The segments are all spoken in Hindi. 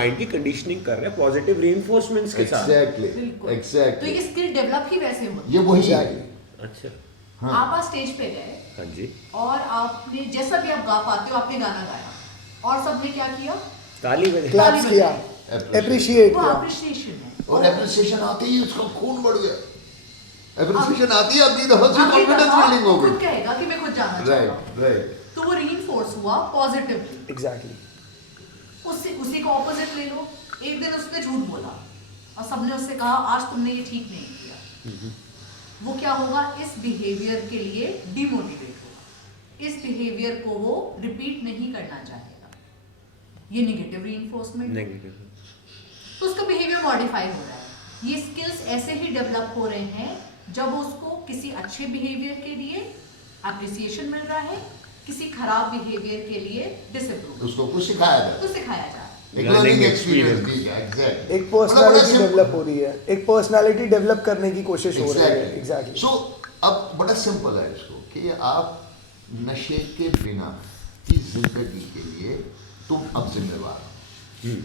माइंड की कंडीशनिंग कर रहे हैं पॉजिटिव रीइंफोर्समेंट्स के साथ। एग्जैक्टली तो ये स्किल डेवलप ही वैसे होती ये वही है। अच्छा, हाँ। आप आज स्टेज पे गए हाँ जी, और आपने जैसा भी आप गा पाते हो आपने गाना गाया और सबने क्या किया, ताली बजा। क्लैप्स किया, अप्रिशिएट वो किया। अप्रिशिएशन है। और एप्रिसिएशन आते ही उसका खून बढ़ गया, एप्रिसिएशन आती है आपकी दफा से अगली कॉन्फिडेंस दफा बिल्डिंग हो खुद गई। कहेगा कि मैं खुद जाना चाहता राइट हूँ, राइट। तो वो रीइंफोर्स हुआ पॉजिटिवली। एग्जैक्टली। उसी का ऑपोजिट ले लो, एक दिन उसने झूठ बोला और सबने उससे कहा आज तुमने ये ठीक नहीं किया, वो क्या होगा, इस बिहेवियर के लिए डिमोटिवेट होगा, इस बिहेवियर को वो रिपीट नहीं करना चाहेगा। ये नेगेटिव रीइंफोर्समेंट, नेगेटिव। तो उसका बिहेवियर मॉडिफाई हो रहा है। ये स्किल्स ऐसे ही डेवलप हो रहे हैं जब उसको किसी अच्छे बिहेवियर के लिए अप्रिसिएशन मिल रहा है, किसी खराब बिहेवियर के लिए डिसअप्रूवल, उसको कुछ सिखाया जाए, तो सिखाया जा रहा है। एक लर्निंग एक्सपीरियंस दी जाए। एग्जैक्टली। एक पर्सनालिटी डेवलप हो रही है, एक पर्सनालिटी डेवलप करने की कोशिश हो रही है। एग्जैक्टली। सो अब बड़ा सिंपल है इसको कि आप नशे के बिना की जिंदगी के लिए तुम अब जिम्मेवार हो।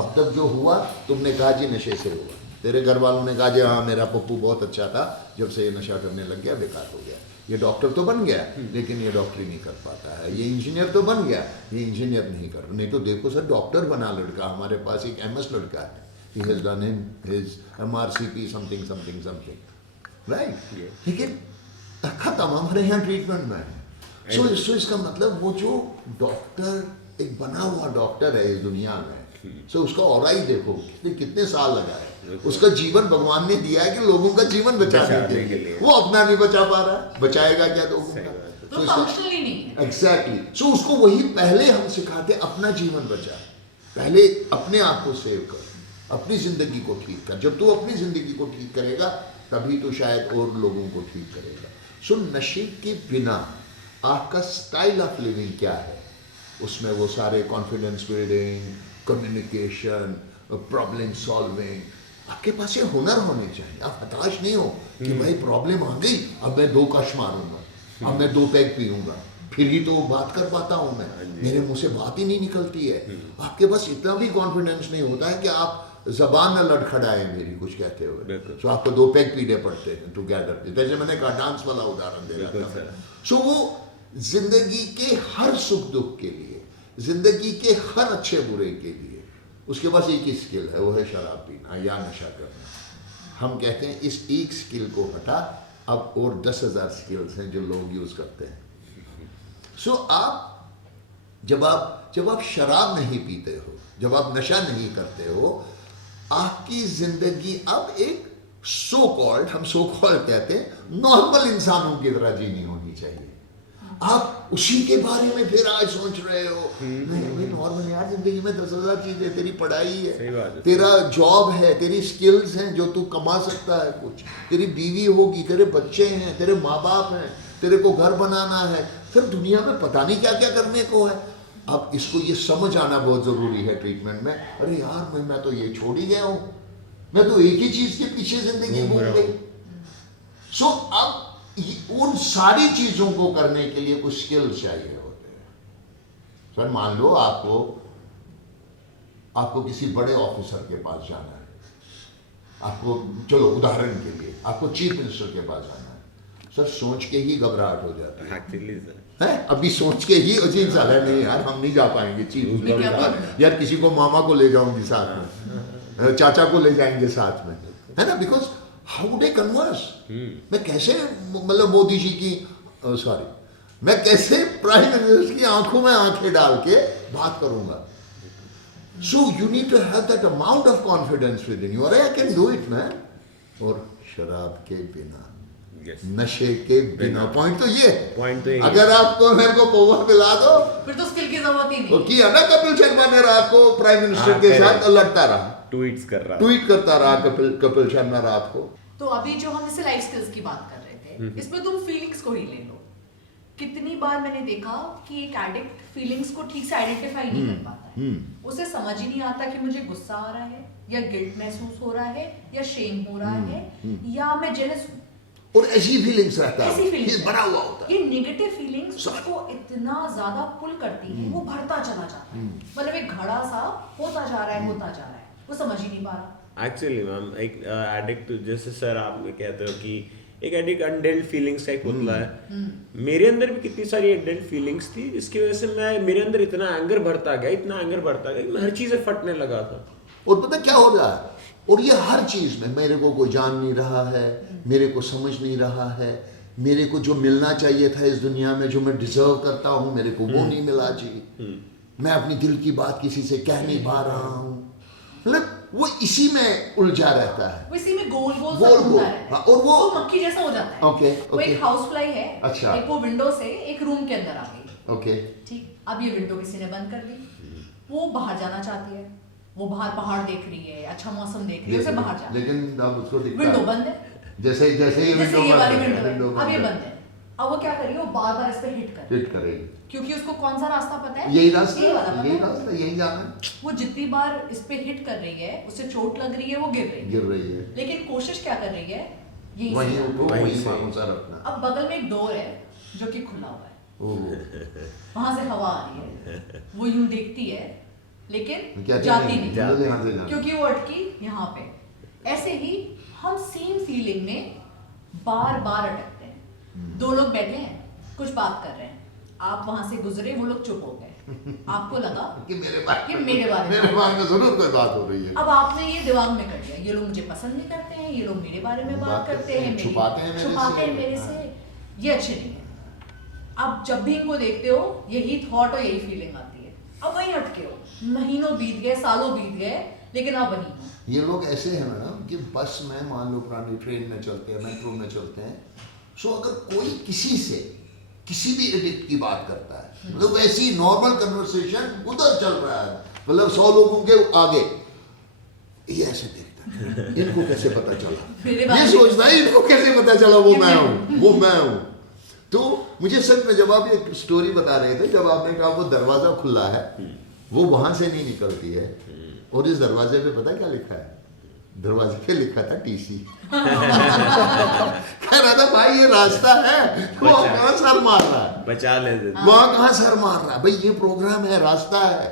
अब तक जो हुआ तुमने कहा जी नशे से हुआ, तेरे घर वालों ने कहा जी हाँ मेरा पप्पू बहुत अच्छा था, जब से ये नशा करने लग गया बेकार हो गया। ये डॉक्टर तो बन गया लेकिन ये डॉक्टरी नहीं कर पाता है। ये इंजीनियर तो बन गया, ये इंजीनियर नहीं कर, नहीं तो देखो सर डॉक्टर बना लड़का, हमारे पास एक MS लड़का है, he has done his MRCP something something something, right? लेकिन खत्म हमारे यहाँ ट्रीटमेंट में है। सो इसका मतलब वो जो डॉक्टर एक बना हुआ डॉक्टर है इस दुनिया में, सो उसका ऑरा ही देखो कितने साल लगाए, उसका जीवन भगवान ने दिया है कि लोगों का जीवन बचाने के लिए। वो अपना नहीं बचा पा रहा है, बचाएगा क्या लोगों का? तो फंक्शनल ही नहीं है। एग्जैक्टली। सो उसको वही पहले हम सिखाते, अपना जीवन बचा, पहले अपने आप को सेव कर, अपनी जिंदगी को ठीक कर। जब तू अपनी जिंदगी को ठीक करेगा तभी तो शायद और लोगों को ठीक करेगा। सो नशे के बिना आपका स्टाइल ऑफ लिविंग क्या है, उसमें वो सारे confidence building, communication, problem solving, आपके पास ये हुनर होने चाहिए। आप हताश नहीं हो कि भाई प्रॉब्लम आ गई, अब मैं 2 कश मारूंगा, अब मैं 2 पैग पीऊंगा, फिर ही तो बात कर पाता हूं मैं, मेरे मुंह से बात ही नहीं निकलती है। आपके पास इतना भी कॉन्फिडेंस नहीं होता है कि आप जबान न लड़खड़ाए मेरी कुछ कहते हुए, सो आपको 2 पैग पीने पड़ते हैं टुगेदर। जैसे मैंने कहा डांस वाला उदाहरण दे रहा था। सो वो जिंदगी के हर सुख दुख के लिए, जिंदगी के हर अच्छे बुरे के लिए उसके पास एक ही स्किल है, वो है शराब पीना या नशा करना। हम कहते हैं इस एक स्किल को हटा, अब और 10,000 स्किल्स हैं जो लोग यूज करते हैं। सो जब आप शराब नहीं पीते हो, जब आप नशा नहीं करते हो, आपकी जिंदगी अब एक सो कॉल्ड, हम सो कॉल्ड कहते हैं, नॉर्मल इंसानों की तरह जीनी होनी चाहिए। आप उसी के बारे में फिर आज सोच रहे हो, नहीं भाई नॉर्मल यार जिंदगी में 10,000 चीजें, तेरी पढ़ाई है, तेरा जॉब है, तेरी स्किल्स हैं जो तू कमा सकता है, कुछ तेरी बीवी होगी, तेरे बच्चे हैं, तेरे माँ बाप हैं, तेरे को घर बनाना है, फिर दुनिया में पता नहीं क्या क्या करने को है। अब इसको ये समझ आना बहुत जरूरी है ट्रीटमेंट में, अरे यार मैं तो ये छोड़ ही गया हूं, मैं तो एक ही चीज के पीछे जिंदगी घूम गई। सो अब उन सारी चीजों को करने के लिए कुछ स्किल्स चाहिए होते हैं। सर मान लो आपको किसी बड़े ऑफिसर के पास जाना है, आपको चलो उदाहरण के लिए आपको चीफ मिनिस्टर के पास जाना है, सर सोच के ही घबराहट हो जाती है। एक्चुअली है अभी सोच के ही अजीब सा है, नहीं यार हम नहीं जा पाएंगे चीफ मिनिस्टर के पास, यार किसी को मामा को ले जाऊंगी साथ में, चाचा को ले जाएंगे साथ में, है ना, because how would I converse, मैं कैसे मतलब मोदी जी की मैं कैसे प्राइम मिनिस्टर की आंखों में आंखें डाल के बात करूंगा। So you need to have that amount of confidence within you, अरे I can do it man. और शराब के बिना, नशे के बिना, पॉइंट तो ये है। अगर आपको मेरे को पावर मिला दो फिर तो स्किल की जरूरत ही नहीं। तो किया ना कपिल शर्मा ने रात को प्राइम मिनिस्टर के साथ लड़ता रहा, ट्वीट करता रहा कपिल शर्मा रात को। तो अभी जो हम जैसे लाइफ स्किल्स की बात कर रहे थे, इसमें तुम फीलिंग्स को ही ले लो। कितनी बार मैंने देखा कि एक एडिक्ट फीलिंग्स को ठीक से आइडेंटिफाई नहीं कर पाता है, उसे समझ ही नहीं आता कि मुझे गुस्सा आ रहा है या गिल्ट महसूस हो रहा है या शेम हो रहा है या मैं जेलस हूँ। और ऐसी फीलिंग्स रहता ऐसी है, feelings ये बना हुआ होता है। ये नेगेटिव फीलिंग्स सब- उसको इतना ज्यादा पुल करती है, वो बढ़ता चला जाता है, मतलब एक घड़ा सा होता जा रहा है, होता जा रहा है, वो समझ ही नहीं पा रहा। एक्चुअली मैम एक एडिक्ट, जैसे सर आप कहते हो कि एक एडिक्ट अनडेल्ड फीलिंग्स का एक पुतला है, मेरे अंदर भी कितनी सारी अनडेल्ड फीलिंग्स थी, जिसकी वजह से मेरे अंदर इतना एंगर भरता गया कि मैं हर चीज़ें फटने लगा था। और पता क्या हो रहा है, और ये हर चीज में मेरे को कोई जान नहीं रहा है, मेरे को समझ नहीं रहा है, मेरे को जो मिलना चाहिए था इस दुनिया में, जो मैं डिजर्व करता हूँ, मेरे को वो नहीं मिला जी। मैं अपनी दिल की बात किसी से कह नहीं पा रहा हूँ, मतलब वो इसी में उलझा रहता है। वो इसी में गोल गोल सा गोल घूमता गोल, रहता है। हाँ, और वो मक्खी जैसा हो जाता है। ओके, वो ओके। एक हाउस फ्लाई है, अच्छा। एक वो विंडो से एक रूम के अंदर आ गई, ओके, ठीक, अब ये विंडो किसी ने बंद कर दी, वो बाहर जाना चाहती है, वो बाहर पहाड़ देख रही है, अच्छा मौसम देख रही है, उसे बाहर जाना, लेकिन अब उसको दिखता विंडो है बंद है, जैसे जैसे ये जैसे विंडो ये वाली बंद है, विंडो विंडो है, अब ये बंद बंद है, अब वो क्या करेगी, वो बार बार इस पे हिट करे, हिट करेगी, क्योंकि उसको कौन सा रास्ता पता है, यही रास्ता, यही वाला पता यही है। रास्ता, यही जाना है। वो जितनी बार इस पे हिट कर रही है, उसे चोट लग रही है, वो गिर रही है, गिर रही है, लेकिन कोशिश क्या कर रही है, यही वहीं से। उठो, वहीं वहीं से। मानूसा रखना। अब बगल में एक डोर है जो कि खुला हुआ है, ओह, वहां से हवा आ रही है, वो यूं देखती है लेकिन क्या जाती नहीं, जाती यहाँ से जाना। क्योंकि वो अटकी यहाँ पे। ऐसे ही हम सेम फीलिंग में बार बार अटकते हैं। दो लोग बैठे हैं, कुछ बात कर रहे हैं, आप वहां से गुजरे, वो लोग चुप हो गए, आपको लगा कि मेरे बारे कि मेरे बारे में मेरे बारे में जरूर कोई बात हो रही है। अब आपने ये दिमाग में कर दिया, ये लोग मुझे पसंद नहीं करते हैं, ये लोग मेरे बारे में बात करते हैं, मेरी- छुपाते हैं मेरे छुपाते से। हैं मेरे से, ये अच्छे नहीं है। अब जब भी इनको देखते हो, यही थॉट और यही फीलिंग आती है, अब वहीं अटके हो, महीनों बीत गए, सालों बीत गए, लेकिन अब वहीं हो। ये लोग ऐसे हैं ना कि बस में, मान लो पुरानी ट्रेन में चलते हैं, मेट्रो में चलते हैं, सो अगर कोई किसी से किसी भी एडिक्ट की बात करता है, मतलब वैसी नॉर्मल कन्वर्सेशन उधर चल रहा है, मतलब 100 लोगों के आगे, ये ऐसे देखता है, इनको कैसे पता चला, मेरे ये बारे में- सोचता है इनको कैसे पता चला वो ये मैं मैं हूँ, वो मैं हूँ। तो मुझे सच में जब आप एक स्टोरी बता रहे थे, जब आपने कहा वो दरवाजा खुला है, वो वहां से नहीं निकलती है, और इस दरवाजे पे पता क्या लिखा है, दरवाजे पे लिखा था टीसी। कह रहा था भाई ये रास्ता है, वो कहाँ सर मार रहा है, बचा ले दे। वहां कहाँ सर मार रहा है, भाई ये प्रोग्राम है, रास्ता है,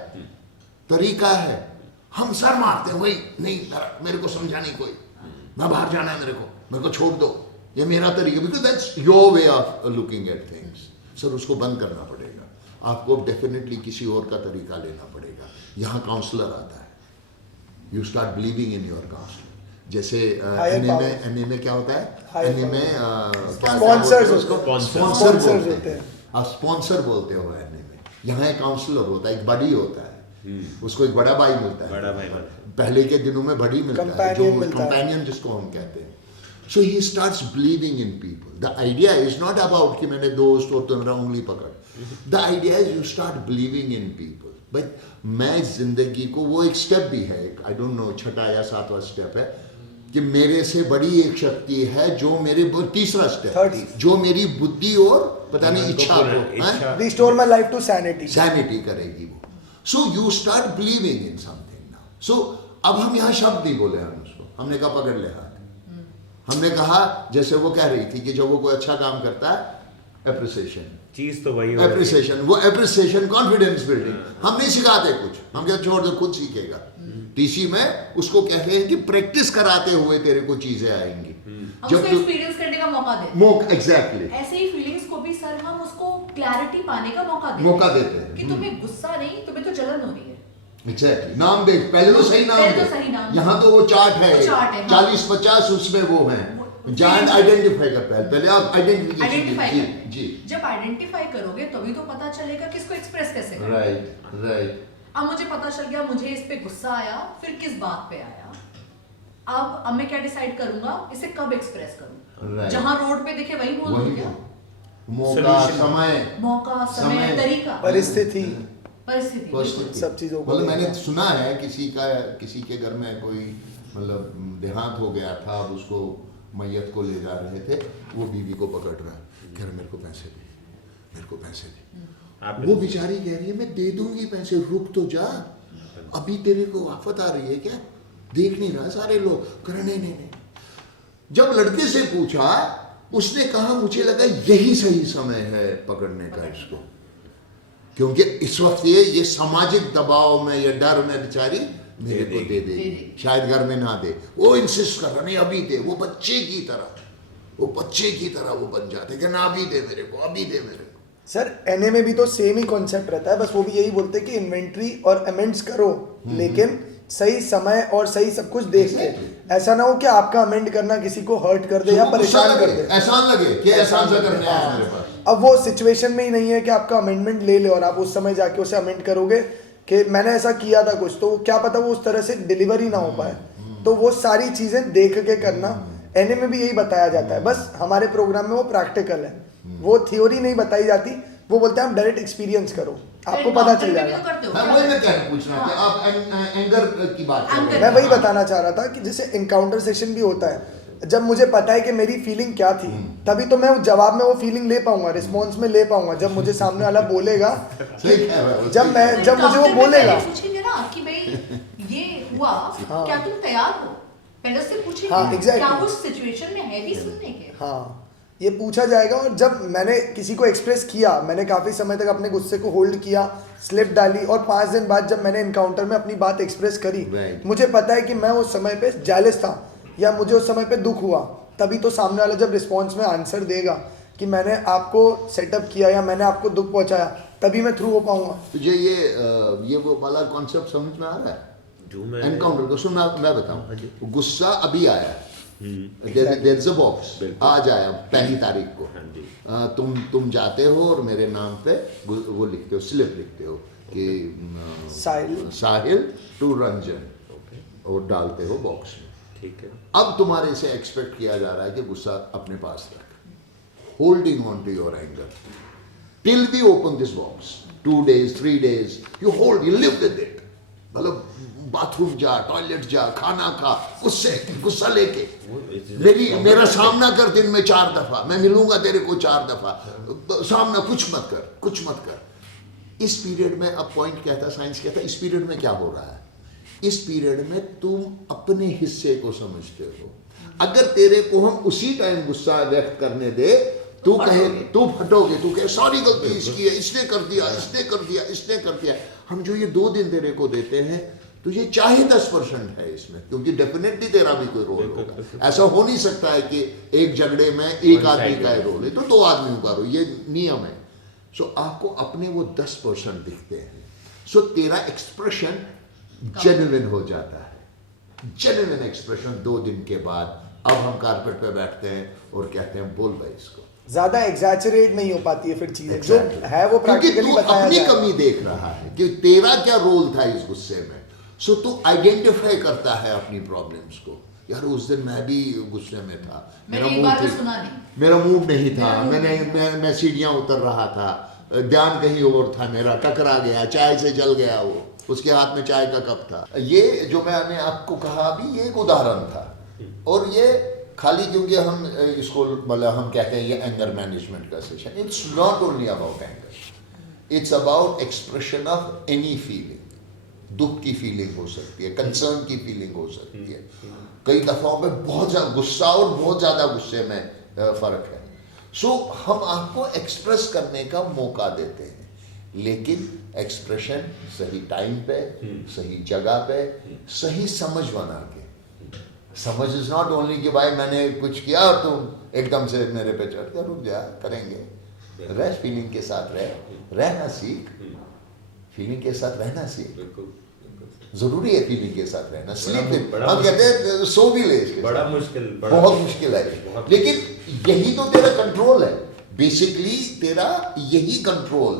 तरीका है, हम सर मारते हैं, वही नहीं मेरे को समझा नहीं कोई, मैं बाहर जाना है, मेरे को छोड़ दो, ये मेरा तरीका, because that's your way of looking at things. Sir उसको बंद करना पड़ेगा, आपको डेफिनेटली किसी और का तरीका लेना पड़ेगा। यहाँ काउंसलर आता है, you start believing in your counsellor. जैसे एनए में क्या होता है, एनए में Sponsors होते हैं। स्पॉन्सर Sponsors बोलते होते हैं, हैं। आप स्पॉन्सर बोलते हो एनए में। यहाँ एक काउंसलर होता है, एक बडी होता है, उसको एक बड़ा भाई मिलता है, बड़ा भाई मिलता है। पहले के दिनों में बड़ी मिलता है, जो Companion मिलता है। कंपेनियन जिसको हम कहते हैं। So he starts believing in people. The idea is not about कि मैंने दोस्त और तुम्हारा उंगली पकड़, the idea is you start believing in people. But मैं जिंदगी को, वो एक स्टेप भी है, आई डोंट नो 6वां या 7वां स्टेप है, कि मेरे से बड़ी एक शक्ति है जो मेरे, तीसरा स्टेप, Third. जो मेरी बुद्धि और पता नहीं इच्छा को इच्छा। Restore my life to sanity. Sanity करेगी वो। So you start believing in something now. So अब हम यहाँ शब्द नहीं बोले, हम उसको, हमने कहा पकड़ ले हाथ, हमने कहा, जैसे वो कह रही थी कि जब वो कोई अच्छा काम करता है, एप्रिसिएशन, चीज तो वही हो रही है। एप्रिसिएशन, वो एप्रिसिएशन, कॉन्फिडेंस बिल्डिंग। हम नहीं सिखाते कुछ, हम क्या छोड़ दो, खुद सीखेगा। टीसी में उसको कह रहे हैं कि प्रैक्टिस कराते हुए तेरे को चीजें आएंगी, हम जब उसको तू एक्सपीरियंस करने का मौका देते हैं। एग्जैक्टली ऐसे ही फीलिंग्स को भी सर हम उसको क्लैरिटी पाने का मौका देते हैं। कि तुम्हें गुस्सा नहीं, तुम्हें तो जलन हो रही है। एग्जैक्टली, नाम दे, पहले तो सही नाम पहले दे। तो सही नाम दे। यहाँ तो वो चार्ट है, वो चार्ट है, हाँ। 40-50 उसमें वो है, वो- जान आइडेंटिफाई कर, पहले आप आइडेंटिफाई आइडेंटिफिकेशन। जी जब आइडेंटिफाई करोगे तभी तो पता चलेगा किसको एक्सप्रेस कैसे करना है। राइट। अब मुझे पता चल गया, मुझे इस पे गुस्सा आया, फिर किस बात पे आया, अब मैं क्या डिसाइड करूंगा, इसे कब एक्सप्रेस करूं। Right. जहां रोड पे दिखे वही बोल दूं वही क्या? मौका, Solution. समय, मौका, समय, समय, तरीका, परिस्थिति, परिस्थिति, बिल्कुल। सब चीजों को मतलब मैंने देखना। सुना है किसी के घर में कोई मतलब देहांत हो गया था, अब उसको मैयत को ले जा रहे थे, वो बीवी को पकड़ रहा है, कह रहा मेरे को पैसे दे, मेरे को पैसे दे। आपने- वो बेचारी कह रही है मैं दे दूंगी पैसे, रुक तो जा, अभी तेरे को आफत आ रही है क्या, देख नहीं रहा सारे लोग, कह रहे नहीं नहीं नहीं। जब लड़के से पूछा उसने कहा मुझे लगा यही सही समय है पकड़ने का इसको, क्योंकि इस वक्त ये सामाजिक दबाव में या डर में बेचारी मेरे को दे देगी, शायद घर में ना दे। वो इंसिस्ट कर रहा नहीं अभी दे, वो बच्चे की तरह वो बन जाते कि ना अभी दे मेरे को, अभी दे मेरे को। सर एनए में भी तो सेम ही कॉन्सेप्ट रहता है, बस वो भी यही बोलते हैं कि इन्वेंट्री और अमेंड्स करो लेकिन सही समय और सही सब कुछ देख के, ऐसा ना हो कि आपका अमेंड करना किसी को हर्ट कर दे या परेशान कर दे, एहसान लगे कि एहसान सा करने आया मेरे पास। अब वो सिचुएशन में ही नहीं है कि आपका अमेंडमेंट ले ले और आप उस समय जाके उसे अमेंड करोगे कि मैंने ऐसा किया था कुछ, तो क्या पता वो उस तरह से डिलीवरी ना हो पाए। तो वो सारी चीजें देख के करना, एनए में भी यही बताया जाता है, बस हमारे प्रोग्राम में वो प्रैक्टिकल है, वो थ्योरी नहीं बताई जाती, वो बोलते हैं आप डायरेक्ट एक्सपीरियंस करो, आपको पता चल जाएगा। वही मैं क्या पूछना था, आप एंगर की बात कर रहे हैं। मैं वही बताना चाह रहा था कि जैसे इनकाउंटर सेशन भी होता है, जब मुझे पता है कि मेरी फीलिंग क्या थी तभी तो मैं जवाब में वो फीलिंग ले पाऊंगा, रिस्पॉन्स में ले पाऊंगा। जब मुझे सामने वाला बोलेगा, जब मुझे वो बोलेगा, पूछेंगे ना कि भाई ये हुआ, क्या तुम तैयार हो, पहले उससे पूछेंगे हाँ, exactly. क्या वो सिचुएशन में है भी सुनने के। हाँ ये पूछा जाएगा। और जब मैंने किसी को एक्सप्रेस किया, मैंने काफ़ी समय तक अपने गुस्से को होल्ड किया, स्लिप डाली, और 5 दिन बाद जब मैंने इनकाउंटर में अपनी बात एक्सप्रेस करी, मुझे पता है कि मैं उस समय पे जेलस था या मुझे उस समय पे दुख हुआ, तभी तो सामने वाला जब रिस्पॉन्स में आंसर देगा कि मैंने आपको सेटअप किया या मैंने आपको दुख पहुंचाया, तभी मैं थ्रू हो पाऊंगा। तुझे ये वो वाला कॉन्सेप्ट समझ में आ रहा है एनकाउंटर को? सुन मैं बताऊं, गुस्सा अभी आया, देयर इज अ बॉक्स, आज आया 1 तारीख को, तुम जाते हो और मेरे नाम पे वो लिखते हो, स्लिप लिखते हो कि साहिल टू रंजन, और डालते हो बॉक्स में, ठीक है। अब तुम्हारे से एक्सपेक्ट किया जा रहा है कि गुस्सा अपने पास रख, holding on to your anger till we open this box, 2 days 3 days you hold, you live with it, मतलब बाथरूम जा, टॉयलेट जा, खाना खा, गुस्सा लेके मेरा सामना कर दिन में 4 दफा, मैं मिलूंगा तेरे को 4 दफा, सामना कुछ मत कर। इस पीरियड में, अब पॉइंट कहता, साइंस कहता, इस पीरियड में क्या हो रहा है, इस पीरियड में तुम अपने हिस्से को समझते हो। अगर तेरे को हम उसी टाइम गुस्सा व्यक्त करने दे, तू कहे, तू फटोगे, तू कहे सॉरी गलती इसकी है, इसने कर दिया। हम जो ये 2 दिन तेरे को देते हैं, तुझे चाहे 10% है इसमें, क्योंकि डेफिनेटली तेरा भी कोई रोल होगा। ऐसा हो नहीं सकता है कि एक झगड़े में एक आदमी का रोल है तो 2 आदमियों का रोल, ये नियम है। सो आपको अपने वो 10% दिखते हैं, सो तेरा एक्सप्रेशन जेन्युइन हो जाता है। जेन्युइन एक्सप्रेशन 2 दिन के बाद अब हम कारपेट पे बैठते हैं और कहते हैं बोल भाई इसको, ज्यादा एग्जैचुरेट नहीं हो पाती है फिर चीजें, जो है वो प्रैक्टिकली बताया अपनी जाएगा। कमी देख रहा है कि तेरा क्या रोल था इस गुस्से में, सो तू आइडेंटिफाई करता है अपनी प्रॉब्लम्स को। यार उस दिन मैं भी गुस्से में था, मेरा मूड नहीं था, मैं सीढ़ियां उतर रहा था, ध्यान कहीं और था, मेरा टकरा गया, चाय से जल गया, वो उसके हाथ में चाय का कप था। ये जो मैंने आपको कहा अभी, ये एक उदाहरण था, और ये खाली क्योंकि हम इसको मतलब हम कहते हैं ये एंगर मैनेजमेंट का session, it's not only about anger, it's about expression of any feeling. दुख की फीलिंग हो सकती है, कंसर्न की फीलिंग हो सकती है, कई दफाओं में बहुत ज्यादा गुस्सा और बहुत ज्यादा गुस्से में फर्क है। सो हम आपको एक्सप्रेस करने का मौका देते हैं, लेकिन एक्सप्रेशन सही टाइम पे, सही जगह पे, सही समझ बना के। समझ इज नॉट ओनली कि भाई मैंने कुछ किया और तुम एकदम से मेरे पे चढ़ के, रुक जा, करेंगे, रह, फीलिंग के साथ रहना सीख, फीलिंग के साथ रहना सीख। जरूरी है फीलिंग के साथ रहना, स्लीप हम कहते हैं सो भी ले, बहुत मुश्किल है, लेकिन यही तो तेरा कंट्रोल है, बेसिकली तेरा यही कंट्रोल,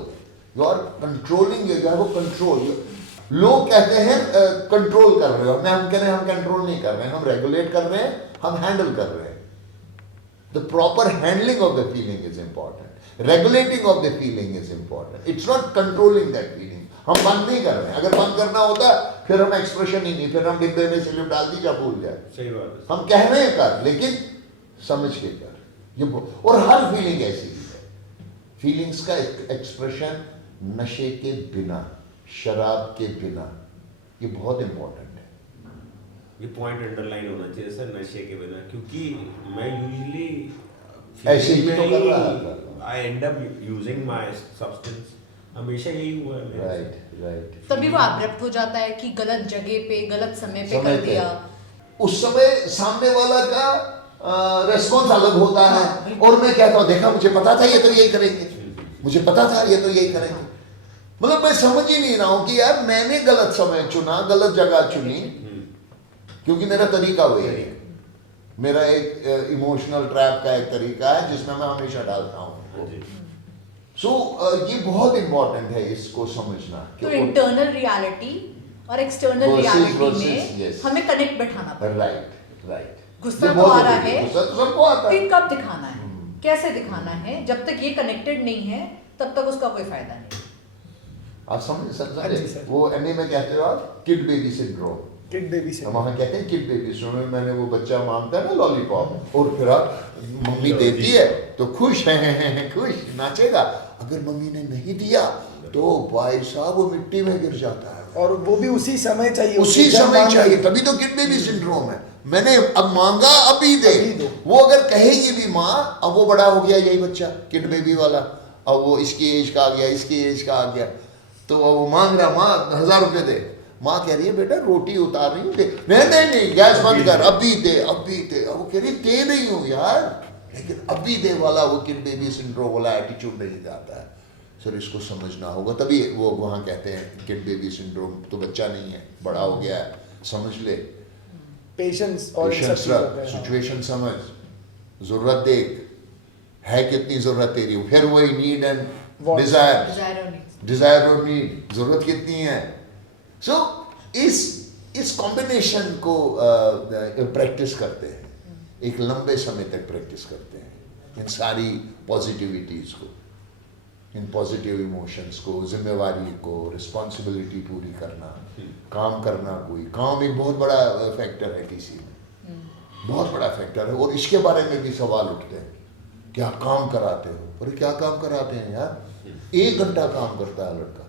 यू आर कंट्रोलिंग, वो कंट्रोल। लोग कहते हैं कंट्रोल कर रहे हो, हम कह रहे हैं हम कंट्रोल नहीं कर रहे हैं, हम रेगुलेट कर रहे हैं, हम हैंडल कर रहे हैं। The proper handling of the feeling is important, regulating of the feeling is important, it's not controlling that feeling. हम बंद नहीं कर रहे हैं, अगर बंद करना होता फिर हम एक्सप्रेशन ही नहीं, फिर हम डिब्बे में स्लिप डाल दी, जब भूल जाए। सही बात है। हम कह रहे हैं कर, लेकिन समझ के कर। ये और हर फीलिंग ऐसी है, फीलिंग्स का एक्सप्रेशन नशे के बिना, शराब के बिना, ये बहुत इंपॉर्टेंट है। ये पॉइंट अंडरलाइन होना चाहिए सर, नशे के बिना, क्योंकि मैं यूजुअली ऐसे ही तो कर रहा था। I end up using my substance, हमेशा यही हुआ है मेरे साथ। राइट तभी वो अब्रप्ट हो जाता है कि गलत जगह पे गलत समय पे समय कर पे। दिया। उस समय सामने वाला का रेस्पॉन्स अलग होता है, हाँ, और मैं कहता हूँ देखा मुझे पता था ये तो यही करेंगे, मुझे पता था ये तो यही करेंगे। मतलब मैं समझ ही नहीं रहा हूँ कि यार मैंने गलत समय चुना, गलत जगह चुनी, क्योंकि मेरा तरीका वही है। मेरा एक इमोशनल ट्रैप का एक तरीका है जिसमें मैं हमेशा डालता हूँ। सो ये बहुत इंपॉर्टेंट है इसको समझना। तो इंटरनल रियलिटी और एक्सटर्नल रियलिटी में yes. हमें कनेक्ट बैठाना पड़ेगा। राइट गुस्सा तो आ रहा है, गुस्सा तो सबको आता है। फिर कब दिखाना है, कैसे दिखाना है, जब तक ये कनेक्टेड नहीं है तब तक उसका कोई फायदा नहीं। आप समझ हाँ जी, सर। वो एमए में कहते हो आप kid baby syndrome, kid baby से वहाँ कहते हैं किड बेबी सिंड्रोम। मैंने वो बच्चा मांगता है ना लॉलीपॉप, और फिर आप मम्मी देती है तो खुश है खुश नाचेगा, अगर मम्मी ने नहीं दिया तो भाई साहब वो मिट्टी में गिर जाता है, और वो भी उसी समय चाहिए, उसी जब समय मांग चाहिए। रही। तभी तो किड बेबी सिंड्रोम है। मैंने अब मांगा अभी दे। अभी दो। वो अगर कहेगी भी माँ, अब वो बड़ा हो गया यही बच्चा किड बेबी वाला, अब वो इसकी एज का आ गया, इसकी एज का आ गया, तो वो मांग रहा माँ 1000 रुपये दे। माँ कह रही है बेटा रोटी उतार रही हूँ दे। नहीं गैस बंद कर, अभी दे अभी दे। अब वो कह रही दे रही हूँ यार, लेकिन अभी दे वाला वो किड बेबी सिंड्रोम वाला एटीट्यूड नहीं जाता है। सर इसको समझना होगा, तभी वो वहाँ कहते हैं किड बेबी सिंड्रोम तो बच्चा नहीं है, बड़ा हो गया है, समझ ले, पेशेंस और इन सब पेशेंस चीजों रख, पे, हाँ। सिचुएशन समझ, जरूरत देख है कितनी जरूरत तेरी, फिर वही need and Want. Desire, desire और नीड्स। डिजायर और नीड, जरूरत कितनी है। सो इस कॉम्बिनेशन को प्रैक्टिस करते हैं, एक लंबे समय तक प्रैक्टिस करते हैं इन सारी पॉजिटिविटीज को, इन पॉजिटिव इमोशंस को, जिम्मेवारी को, रिस्पॉन्सिबिलिटी पूरी करना, काम करना। कोई काम एक बहुत बड़ा फैक्टर है टीसी में, बहुत बड़ा फैक्टर है, और इसके बारे में भी सवाल उठते हैं, क्या काम कराते हो? अरे क्या काम कराते हैं यार, 1 घंटा काम करता है लड़का,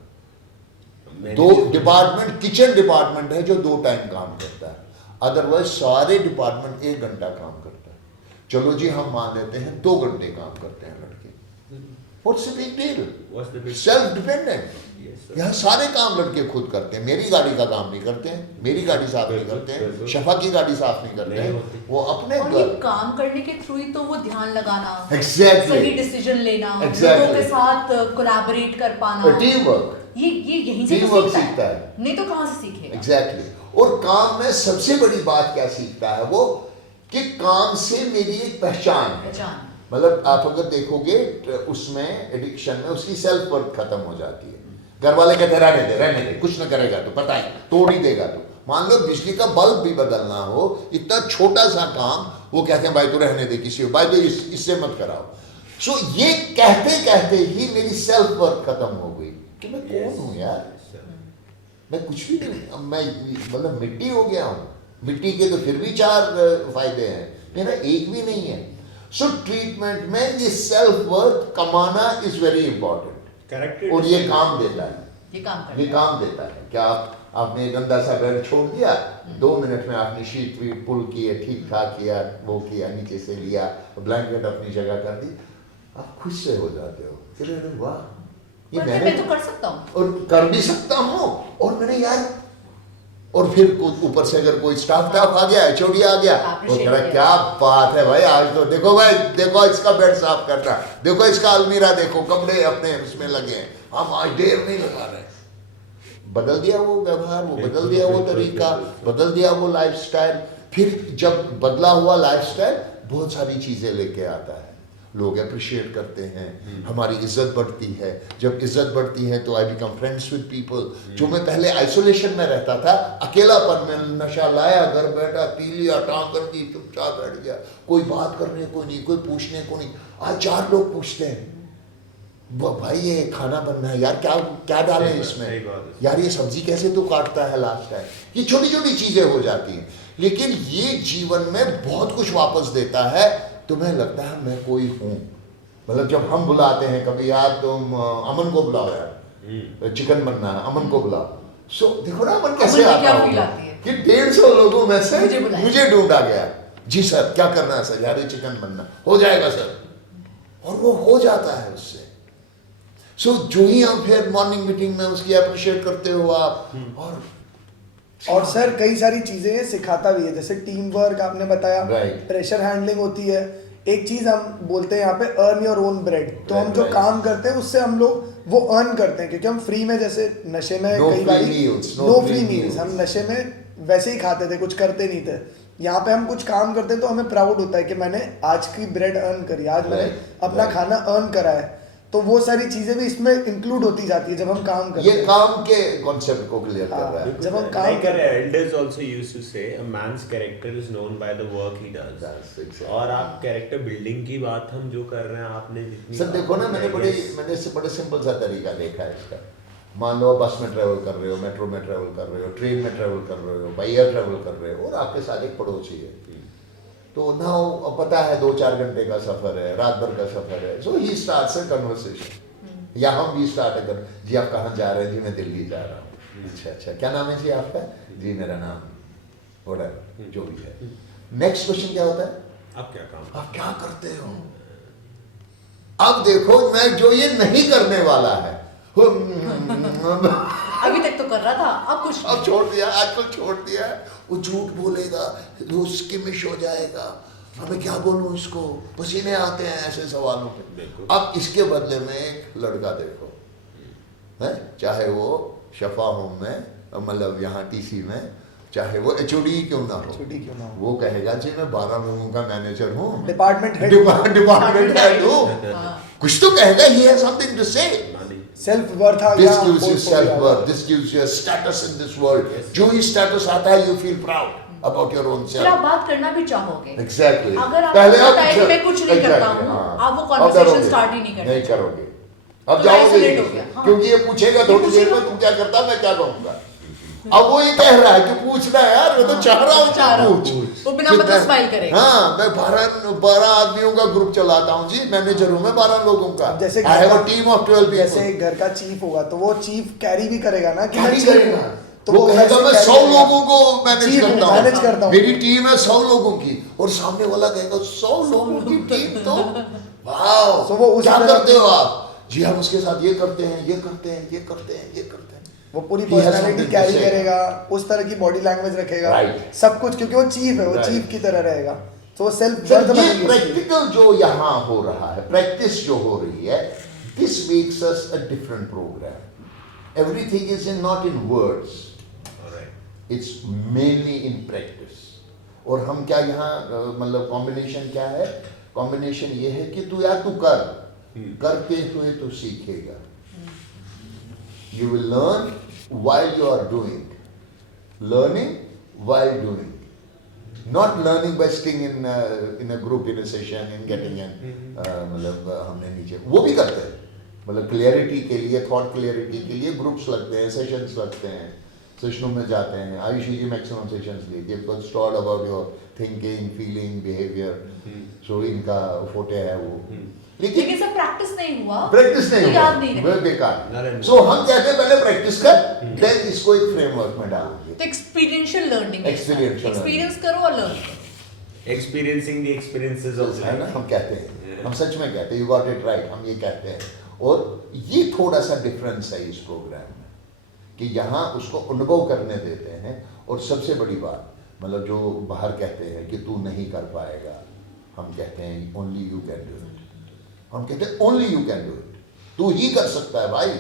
2 डिपार्टमेंट, किचन डिपार्टमेंट है जो 2 टाइम काम करता है, अदरवाइज सारे डिपार्टमेंट 1 घंटा काम करता है। चलो जी हम मान लेते हैं 2 घंटे काम करते हैं लड़के, what's the big deal, self dependent. यहाँ सारे काम लड़के खुद करते हैं, मेरी गाड़ी का काम नहीं करते हैं, मेरी गाड़ी साफ नहीं करते हैं, शफा की गाड़ी साफ नहीं करते हैं, वो अपने और ये घर। काम करने के थ्रू ही तो वो ध्यान लगाना, Exactly. सही डिसीजन लेना, Exactly. लोगों के साथ कोलैबोरेट कर पाना, टीम वर्क, ये यहीं से टीम तो वर्क सीखता सीखता है, है। नहीं तो कहाँ से सीखेगा। एग्जैक्टली। और काम में सबसे बड़ी बात क्या सीखता है वो, कि काम से मेरी एक पहचान है। पहचान। मतलब आप अगर देखोगे उसमें एडिक्शन में उसकी सेल्फ वर्थ खत्म हो जाती है। घर वाले कहते हैं रहने दे कुछ ना करेगा तो पता है तोड़ ही देगा तो। मान लो बिजली का बल्ब भी बदलना हो, इतना छोटा सा काम, वो कहते हैं भाई तो रहने दे, किसी भाई तो इससे मत कराओ। सो ये कहते कहते ही मेरी सेल्फ वर्थ खत्म हो गई कि मैं कौन हूँ यार, मैं कुछ भी नहीं, मैं मतलब मिट्टी हो गया हूँ। मिट्टी के तो फिर भी 4 फायदे हैं, मेरा एक भी नहीं है। सो ट्रीटमेंट में ये सेल्फ वर्थ कमाना इज वेरी इंपॉर्टेंट, और ये काम देता है, ये काम ये करता काम देता है। क्या आपने गंदा सा बेड छोड़ दिया, 2 मिनट में आपने शीट वीट पुल किए, ठीक ठाक किया, वो किया, नीचे से लिया, ब्लैंकेट अपनी जगह कर दी, आप खुश से हो जाते हो, फिर अरे वाह ये है। मैं तो कर सकता हूँ, और कर भी सकता हूँ, और मैंने यार, और फिर ऊपर से अगर कोई स्टाफ आ गया, एचओडी आ गया, वो कह रहा क्या बात है भाई, आज तो देखो भाई, देखो इसका बेड साफ करना, देखो इसका अलमीरा, देखो कपड़े अपने उसमें लगे हैं, हम आज देर नहीं लगा रहे। बदल दिया वो व्यवहार, वो बदल दिया वो तरीका, बदल दिया वो लाइफस्टाइल। फिर जब बदला हुआ लाइफस्टाइल बहुत सारी चीजें लेके आता है, लोग अप्रिशिएट करते हैं, हमारी इज्जत बढ़ती है। जब इज्जत बढ़ती है तो I become friends with people. जो मैं पहले आइसोलेशन में रहता था, अकेलापन में, नशा लाया, घर बैठा, पी लिया, टांग कर दी, चुपचाप बैठ गया, कोई बात करने को नहीं, कोई पूछने को नहीं। आज 4 लोग पूछते हैं भाई ये खाना बनना है यार, क्या क्या डालें इसमें, यार ये सब्जी कैसे तू काटता है लास्ट टाइम। ये छोटी छोटी चीजें हो जाती हैं, लेकिन ये जीवन में बहुत कुछ वापस देता है। तुम्हें लगता है मैं कोई हूँ, मतलब जब हम बुलाते हैं कभी, यार तुम अमन को बुलाओ यार, चिकन बनना है, अमन को बुलाओ। सो देखो ना अमन कैसे आता होगा कि 150 लोगों में से मुझे ढूंढा गया। जी सर क्या करना है सर, यार ये चिकन बनना हो जाएगा सर, और वो हो जाता है उससे। सो जो ही आप फिर मॉर्निंग मीटिंग में उसकी अप्रिशिएट करते हो आप, और सर कई सारी चीजें ये सिखाता भी है, जैसे टीम वर्क आपने बताया, Right. प्रेशर हैंडलिंग होती है। एक चीज हम बोलते हैं यहाँ पे, अर्न योर ओन ब्रेड। तो हम जो Right. काम करते हैं उससे हम लोग वो अर्न करते हैं, क्योंकि हम फ्री में, जैसे नशे में No कई free बार meals, no no free free meals. Meals, हम नशे में वैसे ही खाते थे, कुछ करते नहीं थे। यहाँ पे हम कुछ काम करते हैं तो हमें प्राउड होता है कि मैंने आज की ब्रेड अर्न करी, आज मैंने Right. अपना Right. खाना अर्न करा है। तो वो सारी चीजें भी इसमें इंक्लूड होती जाती है जब हम काम करते ये हैं। काम के कॉन्सेप्ट को क्लियर कर रहा है। जब हम काम like our करते हैं। elders also used to say a man's character is known by the work he does. That's exactly. और आप कैरेक्टर बिल्डिंग की बात हम जो कर रहे हैं, आपने जितनी सर देखो ना, मैंने इससे बड़े सिंपल सा तरीका देखा है इसका। मान लो बस में ट्रेवल कर रहे हो, मेट्रो में ट्रेवल कर रहे हो, ट्रेन में ट्रेवल कर रहे हो, बाई एयर ट्रेवल कर रहे हो, और आपके साथ एक पड़ोसी है। तो ना पता है 2-4 घंटे का सफर है, रात भर का सफर है। सो ही स्टार्ट्स अ कन्वर्सेशन, या हम भी स्टार्ट कर, जी आप कहाँ जा रहे हैं? जी मैं दिल्ली जा रहा हूँ। अच्छा अच्छा, क्या नाम है जी आपका? जी मेरा नाम whatever, जो भी है। नेक्स्ट क्वेश्चन क्या होता है? आप क्या काम आप क्या करते हो? अब देखो, मैं जो ये नहीं करने वाला है, अभी तक तो कर रहा था, अब कुछ अब छोड़ दिया, आजकल छोड़ दिया। वो झूठ बोलेगा, वो स्किमिश हो जाएगा, हमें क्या बोलूं इसको, पसीने आते हैं ऐसे सवालों पे। अब इसके बदले में एक लड़का देखो, है, चाहे वो शफा होम में, मतलब यहाँ टीसी में, चाहे वो एचओडी क्यों ना हो, वो कहेगा जी मैं 12 लोगों का मैनेजर हूँ, डिपार्टमेंट हेड, डिपार्टमेंट हेड हूँ, कुछ तो कहेगा। ही हैज समथिंग टू से। सेल्फ वर्थ आ This गया, gives you portfolio आ गया। self-worth. This gives you a status in this world. जो ही status आता है, you feel proud about your own फिर आप self. बात करना भी चाहोगे। Exactly. अगर आप पहले पता है कि मैं कुछ नहीं करता हूँ, हाँ। आप वो अब conversation डरोगे, start ही नहीं करना नहीं करोगे। अब तो जाओगे isolate हो नहीं, गया, हाँ। क्योंकि ये पूछेगा थोड़ी देर में, तुम क्या करता, मैं क्या कहूँगा। अब वो ये कह रहा है कि पूछना है यार, मैं तो चाह रहा हूँ पूछ। वो बिना मतलब स्माइल करेगा। हाँ, मैं 12 आदमियों का ग्रुप चलाता हूँ जी, मैनेजर हूँ मैं 12 लोगों का। जैसे I have a team of 12 जैसे people. घर का चीफ होगा तो वो चीफ कैरी भी करेगा ना, कि मैं कैरी chief करेगा। हूँ। तो वो कहेगा वैसे मैं carry 100 करेगा। लोगों को मैनेज Chief करता manage करता हूँ, हूँ। मेरी टीम है 100 लोगों की, और सामने वाला कहेगा 100 लोगों की टीम, तो वाओ। So वो उस क्या तरह करते हो आप? जी हम उसके साथ ये करते हैं, ये करते हैं, ये करते हैं, ये करते हैं। वो पूरी He has personality something to carry say. करेगा, उस तरह की बॉडी लैंग्वेज रखेगा, Right. सब कुछ, क्योंकि वो चीफ है, वो Right. चीफ की तरह रहेगा। तो वो सेल्फ सर वर्थ ये बनेगी उसकी। प्रैक्टिकल जो यहाँ हो रहा है, प्रैक्टिस जो हो रही है, this makes us a different programme. Everything is in not in words, it's mainly in practice. और हम क्या यहाँ मतलब कॉम्बिनेशन क्या है? कॉम्बिनेशन ये है कि तू या तू कर, करते हुए तू सीखेगा। You will learn while you are doing. Learning while doing. Not learning by sitting in a group, in a session, in getting an मतलब हमने नीचे वो भी करते हैं, मतलब क्लियरिटी के लिए, थॉट क्लियरिटी के लिए ग्रुप्स लगते हैं, सेशंस लगते हैं, सेशनों में जाते हैं। आयुषी जी मैक्सिमम सेशंस ली थी, because taught about your thinking, feeling, behaviour. So इनका फोटे है वो, लेकिन सब प्रैक्टिस नहीं हुआ, प्रैक्टिस नहीं तो हुआ, याद नहीं वह रहे। बेकार। सो हम कहते हैं पहले प्रैक्टिस कर, देन इसको एक फ्रेमवर्क में डालेंगे। तो एक्सपीरियंशियल लर्निंग, Experiential एक्सपीरियंस करो और लर्न करो। एक्सपीरियंसिंग द एक्सपीरियंसेस ऑफ है ना, लाइफ। हम कहते हैं, हम सच में कहते हैं, यू गॉट इट राइट, हम ये कहते हैं। और ये थोड़ा सा डिफरेंस है इस प्रोग्राम में, कि यहाँ उसको अनुभव करने देते हैं। और सबसे बड़ी बात, मतलब जो बाहर कहते हैं कि तू नहीं कर पाएगा, हम कहते हैं only you can do it. हम कहते हैं only you can do it, तू ही कर सकता है भाई।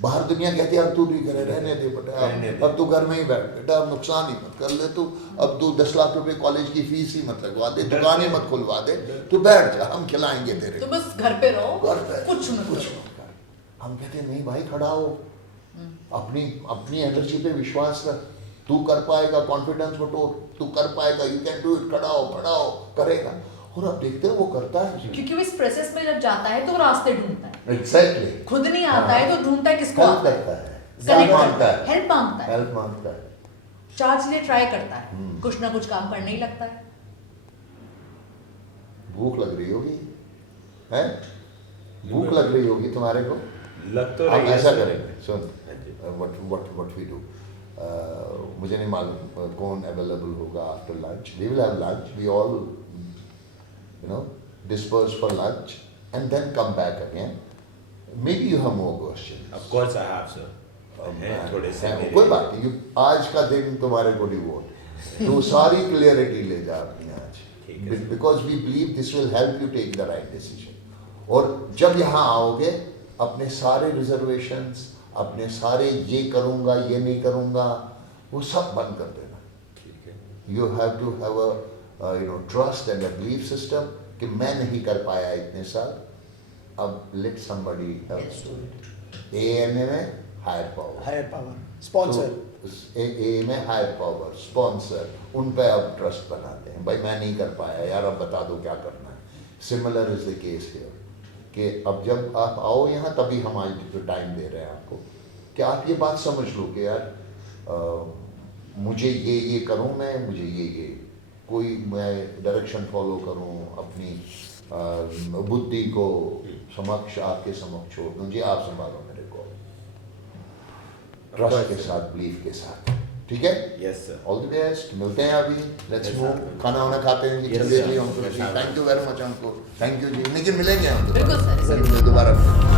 बाहर दुनिया कहती है अब तू नहीं करे, रहने दे बेटा, अब तू घर में ही बैठ बेटा, अब नुकसान ही मत कर ले तू, अब तू 10 लाख रुपए कॉलेज की फीस ही मत लगवा दे, दुकान ही मत खुलवा दे, तू बैठ जा, हम खिलाएंगे तेरे तो बस घर पे रहो, घर पे कुछ मत कुछ करो। मत कर। हम कहते हैं नहीं भाई, खड़ा हो, अपनी एनर्जी पे विश्वास रख, तू कर पाएगा, कॉन्फिडेंस बटोर, तू कर पाएगा, यू कैन डू इट, खड़ा हो, करेगा। और अब देखते हैं वो करता है। क्योंकि वो इस प्रोसेस में जब जाता है तो वो रास्ते ढूंढता है, एग्जैक्टली, खुद नहीं आता है तो ढूंढता है किसको हेल्प आता है, करता है, कनेक्ट मांगता करता है, है, हेल्प मांगता है, हेल्प मांगता है। चार्ज लिए ट्राई करता है, कुछ ना कुछ काम करने ही लगता है। भूख लग रही होगी, है भूख लग रही होगी तुम्हारे को, लग तो हम रही है ऐसा सर। करेंगे। सुन, व्हाट वी डू, मुझे नहीं मालूम कौन अवेलेबल होगा after lunch. We will have lunch, we all disperse for lunch, and then come back again. Maybe you have more questions. Of course I have, sir. हैं थोड़े से मेरे- कोई बात नहीं, आज का दिन तुम्हारे को डिवोट, तो सारी क्लियरिटी ले जा अपनी ठीक है। आज, because we believe this will help you take the right decision. और जब यहाँ आओगे अपने सारे रिजर्वेशंस, अपने सारे ये करूँगा ये नहीं करूँगा, वो सब बंद कर देना। ठीक है। You have to have a trust and a belief system कि मैं नहीं कर पाया इतने साल, अब let somebody else do it. AMA में higher power, higher power sponsor, A में higher power स्पॉन्सर, उन पे अब ट्रस्ट बनाते हैं। भाई मैं नहीं कर पाया यार, अब बता दो क्या करना है। Similar is the case here कि अब जब आप आओ यहाँ तभी हम आज टाइम दे रहे हैं आपको कि आप ये बात समझ लो कि यार मुझे ये करूँ मैं, मुझे ये कोई मैं डायरेक्शन फॉलो करूँ, अपनी बुद्धि को समक्ष आपके समक्ष छोड़ दूँ, जी आप संभालो मेरे को, ट्रस्ट के साथ, बिलीफ के साथ, ठीक है? Yes sir. All the best, मिलते हैं अभी, लेट्स Yes, मूव, sir. खाना वाना खाते हैं जी, Yes, चलिए sir. जी हमको, Yes, sir. Thank you very much हमको, थैंक यू जी, लेकिन मिलेंगे हम बिल्कुल सर, दोबारा।